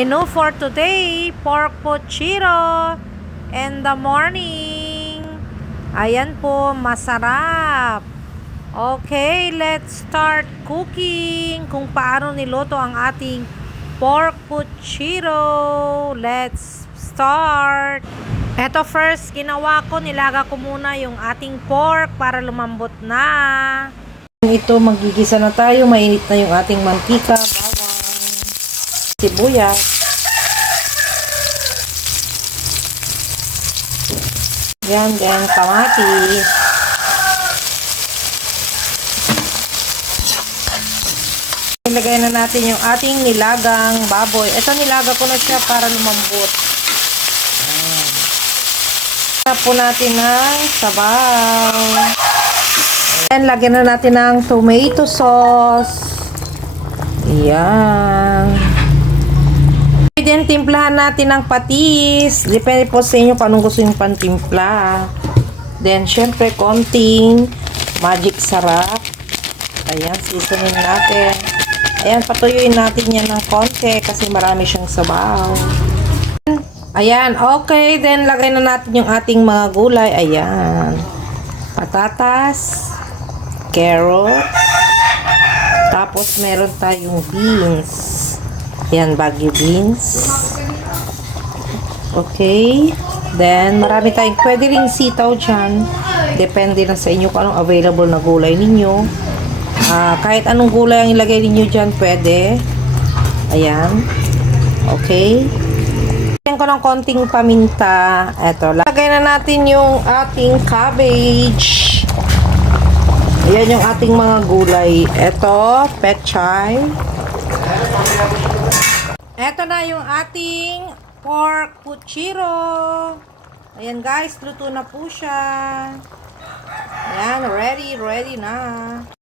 Menu for today, pork pochiro in the morning. Ayan po, masarap. Okay, let's start cooking. Kung paano niluto ang ating pork pochiro. Let's start. Eto first, ginawa ko, nilaga ko muna yung ating pork para lumambot na. Ito, magigisa na tayo. Mainit na yung ating mantika, bawang, sibuyas. Yan, then kamatis. Ilagay na natin yung ating nilagang baboy. Ito, nilaga ko na siya para lumambot. Tap po natin ng sabaw. And lagyan na natin ng tomato sauce. Yan. Then, timplahan natin ng patis. Depende po sa inyo kung anong gusto yung pantimpla. Then, syempre, konting magic sarap. Ayan, seasonin natin. Ayan, patuyuin natin yan ng konti kasi marami siyang sabaw. Ayan, okay. Then, lagay na natin yung ating mga gulay. Ayan. Patatas. Carrots. Tapos, meron tayong beans. Ayan, bagyo beans. Okay. Then, marami tayong pwede ring sitaw dyan. Depende na sa inyo kung anong available na gulay ninyo. Kahit anong gulay ang ilagay ninyo dyan, pwede. Ayan. Okay. Lagyan ko ng konting paminta. Eto. Lagay na natin yung ating cabbage. Ayan yung ating mga gulay. Eto, pechay. Eto na yung ating pork pochiro. Ayan guys, luto na po siya.